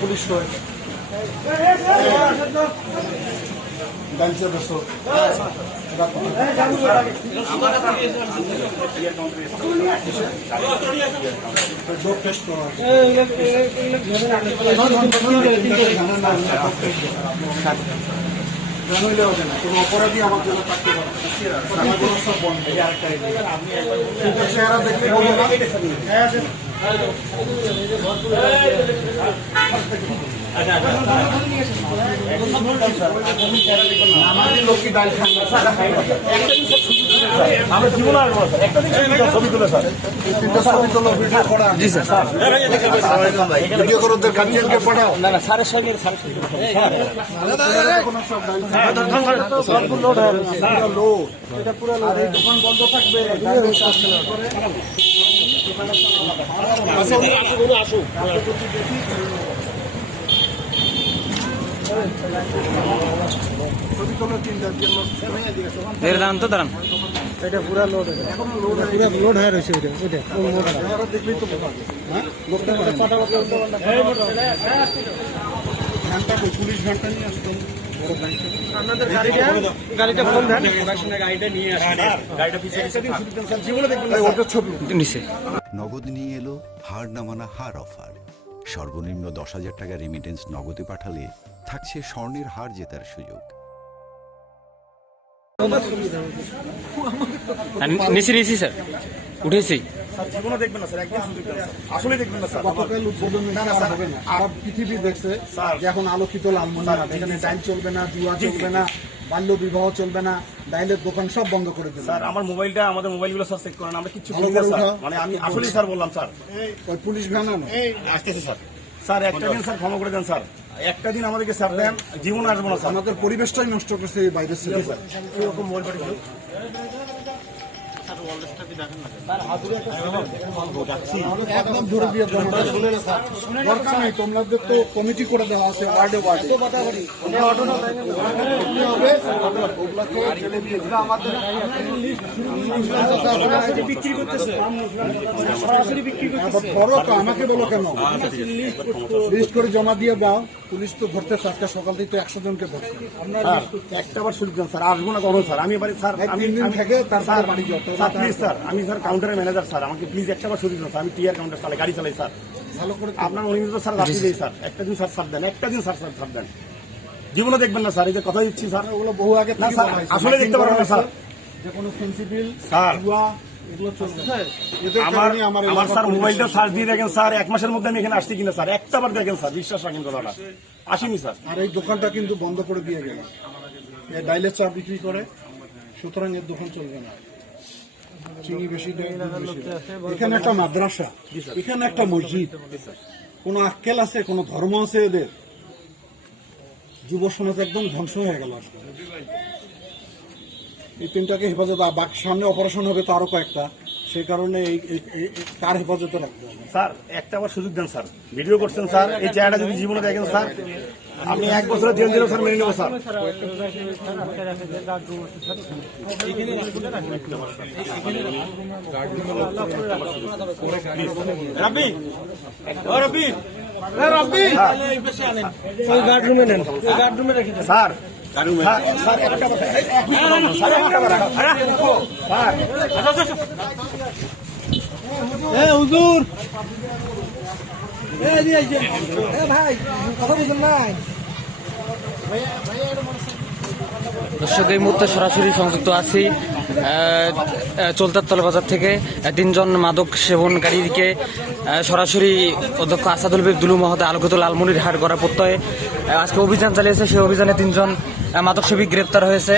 Police ডাইলসে বসো dope test করো জানাইলে হবে না কোনো অপরাধী আমার জন্য থাকতে পারে কোনো সব বন্ধ চেহারা দেখলে বলবো আমাদের লোককে ডাল খান আমরা জীবন আসবো একটা ছবি তুলে স্যার ছবি তোলো ভিডিও করা জি স্যার ভিডিও করো ওদের গার্জিয়ানকে পাঠাও না না স্যারের সঙ্গে লোড এটা পুরো লোড এই দোকান বন্ধ থাকবে আসুক দাঁড়ান তো দাঁড়ান এটা পুরা লোড এখন লোড হয়ে রয়েছে দেখলেই তো লোকটা ঘন্টা পুলিশ ঘন্টা নিয়ে আসতাম নগদ নিয়ে এলো হার না মানা হার অফার। সর্বনিম্ন 10,000 টাকা রেমিটেন্স নগদে পাঠালে থাকছে স্বর্ণের হার জেতার সুযোগ। নিচে স্যার উঠেছি পৃথিবী দেখছে এখন আলোকিত লালমনিরহাট এখানে ডাইল চলবে না, জুয়া চলবে না, বাল্য বিবাহ চলবে না, ডাইলের দোকান সব বন্ধ করে দেবে। স্যার আমার মোবাইলটা আমাদের মোবাইলগুলো স্যার চেক করেন, আমরা কিচ্ছু করি না স্যার। মানে আমি আসলেই স্যার বললাম স্যার ওই পুলিশ ভ্যান আসতেছে স্যার। স্যার একটা দিন স্যার ক্ষমা করে দেন স্যার, একটা দিন আমাদেরকে স্যার দেন, জীবন আসবো না স্যার। আমাদের পরিবেশটাই নষ্ট করছে এই বাইরের ছিল এরকম মোবাইল পাঠিয়ে একদম ধরে দিয়ে দরকার নেই, তোমাদের তো কমিটি করে দেওয়া আছে ওয়ার্ডে ওয়ার্ডে বিক্রি করতেছে ধরো তো আমাকে বলো কেন লিস্ট করে জমা দিয়ে দাও। পুলিশ তো ধরতেছে আজকে সকাল থেকে 100 জনকে ধরছে। একটা বার সুযোগ দেন স্যার, আসবো না কখন স্যার। আমি বাড়ি স্যার আমি 3 দিন থেকে তারপর বাড়ি যাও প্লিজ স্যার। আমি স্যার কাউন্টারের ম্যানেজার স্যার, আমাকে প্লিজ একটা বার সুযোগ দেন স্যার। আমি টিআর কাউন্টার চালাই, গাড়ি চালাই স্যার। ভালো করে আপনার অনিয়মিত স্যার রাখি দেয় স্যার। একটা দিন স্যার ছাড় দেন, একটা দিন স্যার ছাড় দেন। জীবনে দেখবেন না স্যার, এই যে কথা দিচ্ছি স্যার, ওগুলো বহু আগে আসলে দেখতে পারবেন না স্যার। যে কোনো সেন্সিটিভ স্যার এগুলো চলছে আমার স্যার মোবাইলটা সার্চ দিয়ে দেখেন স্যার, 1 মাসের মধ্যে আমি এখানে আসছি কিনা স্যার, একটা বার দেখেন স্যার, বিশ্বাস রাখেন কথাটা। আসিনি স্যার। আর এই দোকানটা কিন্তু বন্ধ করে দিয়ে গেল, ডাইলের চা বিক্রি করে, সুতরাং এর দোকান চলবে না। চিনি বেশি দেয়। এখানে একটা মাদ্রাসা, এখানে একটা মসজিদ, কোন আক্কেল আছে, কোন ধর্ম আছে এদের? যুব সমাজ একদম ধ্বংস হয়ে গেল আজকে। এই 3টাকে হেফাজত, বাকি সামনে অপারেশন হবে তো আরো কয়েকটা, সেই কারণে কার হেফাজতে রাখতে হবে স্যার। একটা আবার সুযোগ দেন স্যার, ভিডিও করছেন স্যার, এই চেহারাটা যদি জীবনে দেখেন স্যার, আপনি 1 বছরের জেল দিলেও স্যার মেনে নেবো স্যার। রাব্বি ও রাব্বি স্যার স্যার একটা হুজুর ভাই কথা বলছেন না। দর্শক এই মুহূর্তে সরাসরি সংযুক্ত আছি চলতার বাজার থেকে। 3 জন মাদক সেবনকারীকে সরাসরি অধ্যক্ষ আসাদুল হবিব দুলু মহোদয় আলোকিত লালমনিরহাট গড়া প্রত্যয়ে আজকে অভিযান চালিয়েছে। সেই অভিযানে 3 জন মাদক সেবী গ্রেপ্তার হয়েছে।